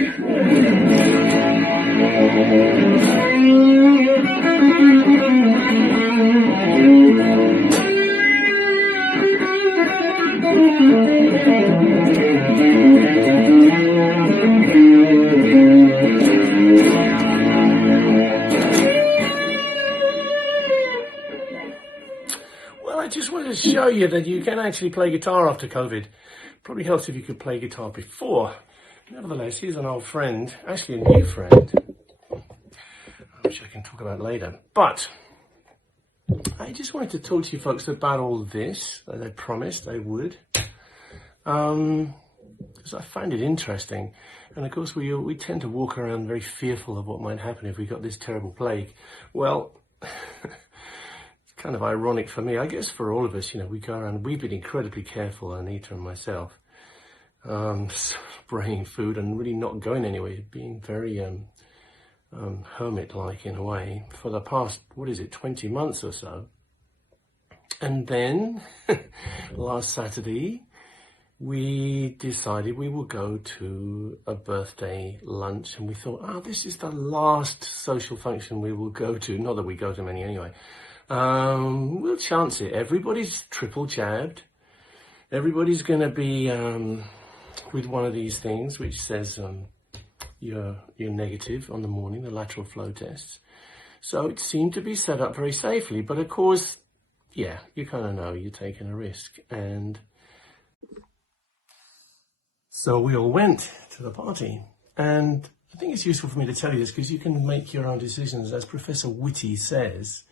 I just wanted to show you that you can actually play guitar after COVID. Probably helps if you could play guitar before. Nevertheless, here's an old friend, actually a new friend, which I can talk about later. But I just wanted to talk to you folks about all this that they promised they would, because I find it interesting. And of course, we tend to walk around very fearful of what might happen if we got this terrible plague. Well, kind of ironic for me, I guess for all of us, you know, we go around, we've been incredibly careful, Anita and myself, spraying food and really not going anywhere, being very hermit-like in a way for the past, 20 months or so. And then last Saturday, we decided we will go to a birthday lunch, and we thought, this is the last social function we will go to. Not that we go to many anyway. We'll chance it. Everybody's triple jabbed. Everybody's going to be with one of these things which says you're negative on the morning, the lateral flow tests. So it seemed to be set up very safely. But of course, yeah, you kind of know you're taking a risk. And so we all went to the party. And I think it's useful for me to tell you this because you can make your own decisions. As Professor Whitty says,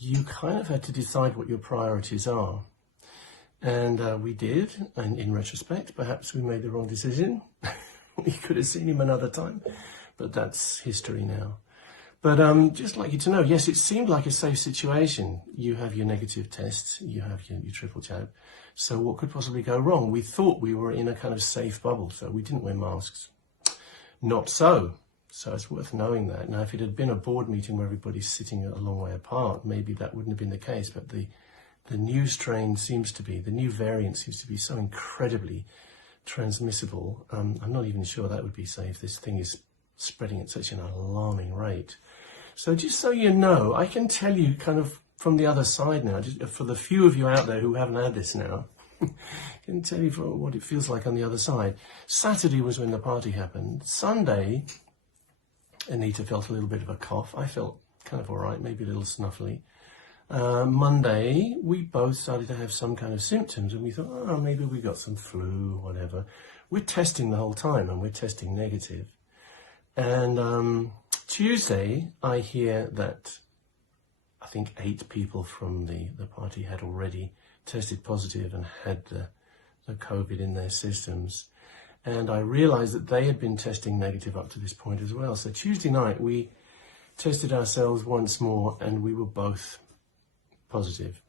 you kind of had to decide what your priorities are. And we did, and in retrospect, perhaps we made the wrong decision. We could have seen him another time, but that's history now. But just like you to know, yes, it seemed like a safe situation. You have your negative tests, you have your triple jab. So what could possibly go wrong? We thought we were in a kind of safe bubble, so we didn't wear masks. Not so. So it's worth knowing that. Now, if it had been a board meeting where everybody's sitting a long way apart, maybe that wouldn't have been the case. But the new strain seems to be, the new variant seems to be so incredibly transmissible. I'm not even sure that would be safe. This thing is spreading at such an alarming rate. So just so you know, I can tell you kind of from the other side now, just for the few of you out there who haven't had this now, I can tell you what it feels like on the other side. Saturday was when the party happened. Sunday, Anita felt a little bit of a cough. I felt kind of all right, maybe a little snuffly. Monday, we both started to have some kind of symptoms, and we thought, maybe we got some flu or whatever. We're testing the whole time, and we're testing negative. And Tuesday, I hear that I think 8 people from the party had already tested positive and had the COVID in their systems. And I realized that they had been testing negative up to this point as well. So Tuesday night, we tested ourselves once more, and we were both positive.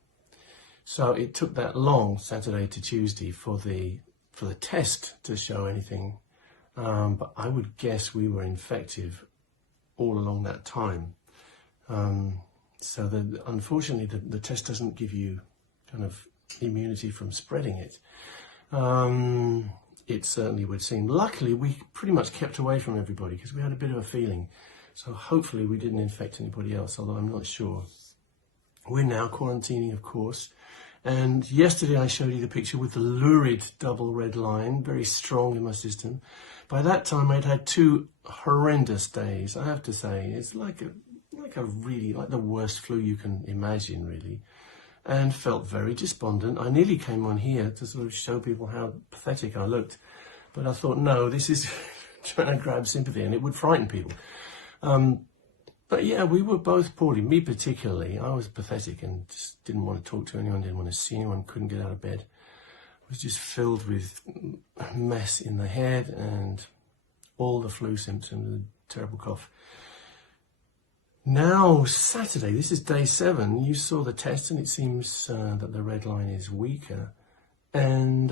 So it took that long, Saturday to Tuesday, for the test to show anything. But I would guess we were infective all along that time. So unfortunately, the test doesn't give you kind of immunity from spreading it. It certainly would seem. Luckily, we pretty much kept away from everybody because we had a bit of a feeling. So hopefully we didn't infect anybody else, although I'm not sure. We're now quarantining, of course. And yesterday I showed you the picture with the lurid double red line, very strong in my system. By that time I'd had 2 horrendous days, I have to say. It's like the worst flu you can imagine, really. And felt very despondent. I nearly came on here to sort of show people how pathetic I looked. But I thought, no, this is trying to grab sympathy, and it would frighten people. But yeah, we were both poorly. Me particularly. I was pathetic and just didn't want to talk to anyone, didn't want to see anyone, couldn't get out of bed. I was just filled with mess in the head and all the flu symptoms, a terrible cough. Now, Saturday, this is day 7, you saw the test, and it seems that the red line is weaker. And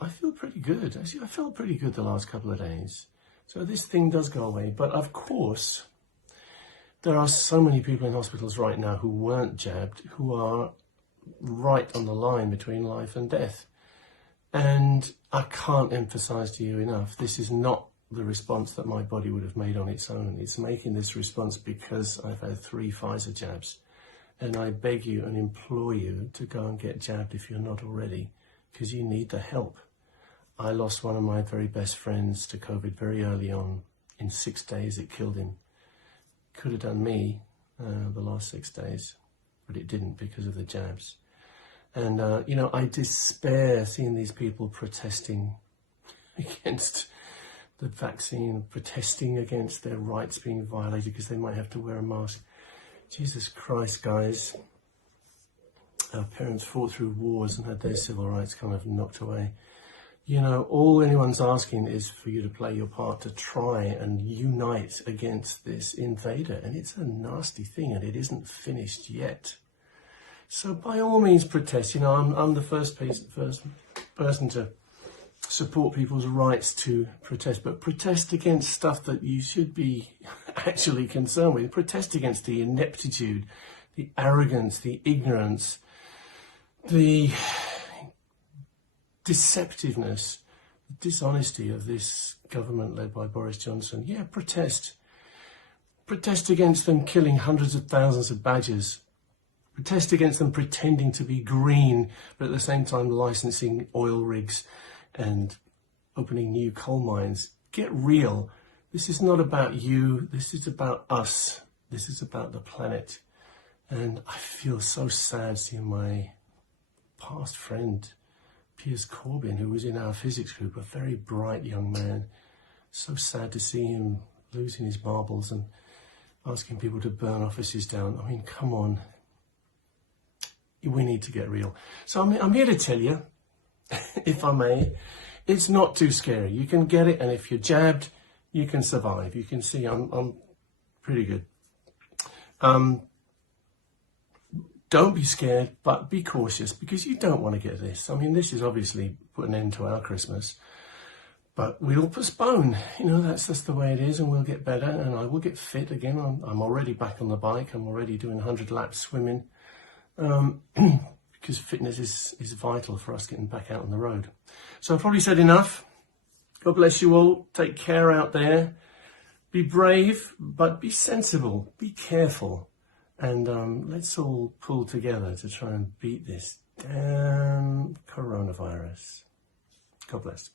I feel pretty good. Actually, I felt pretty good the last couple of days. So this thing does go away. But of course, there are so many people in hospitals right now who weren't jabbed, who are right on the line between life and death. And I can't emphasize to you enough, this is not the response that my body would have made on its own. It's making this response because I've had 3 Pfizer jabs. And I beg you and implore you to go and get jabbed if you're not already, because you need the help. I lost one of my very best friends to COVID very early on. In 6 days, it killed him. Could have done me the last 6 days, but it didn't because of the jabs. And, you know, I despair seeing these people protesting against the vaccine, protesting against their rights being violated because they might have to wear a mask. Jesus Christ, guys. Our parents fought through wars and had their civil rights kind of knocked away. You know, all anyone's asking is for you to play your part to try and unite against this invader. And it's a nasty thing, and it isn't finished yet. So by all means protest. You know, I'm the first person to support people's rights to protest, but protest against stuff that you should be actually concerned with. Protest against the ineptitude, the arrogance, the ignorance, the deceptiveness, the dishonesty of this government led by Boris Johnson. Yeah, protest. Protest against them killing hundreds of thousands of badgers. Protest against them pretending to be green, but at the same time licensing oil rigs and opening new coal mines. Get real. This is not about you. This is about us. This is about the planet. And I feel so sad seeing my past friend, Piers Corbyn, who was in our physics group, a very bright young man. So sad to see him losing his marbles and asking people to burn offices down. I mean, come on. We need to get real. So I'm here to tell you, if I may, it's not too scary. You can get it, and if you're jabbed, you can survive. You can see I'm pretty good. Don't be scared, but be cautious, because you don't want to get this. I mean, this is obviously put an end to our Christmas, but we'll postpone. You know, that's just the way it is, and we'll get better, and I will get fit again. I'm already back on the bike. I'm already doing 100 laps swimming, because fitness is vital for us getting back out on the road. So I've probably said enough. God bless you all. Take care out there. Be brave, but be sensible. Be careful. And let's all pull together to try and beat this damn coronavirus. God bless.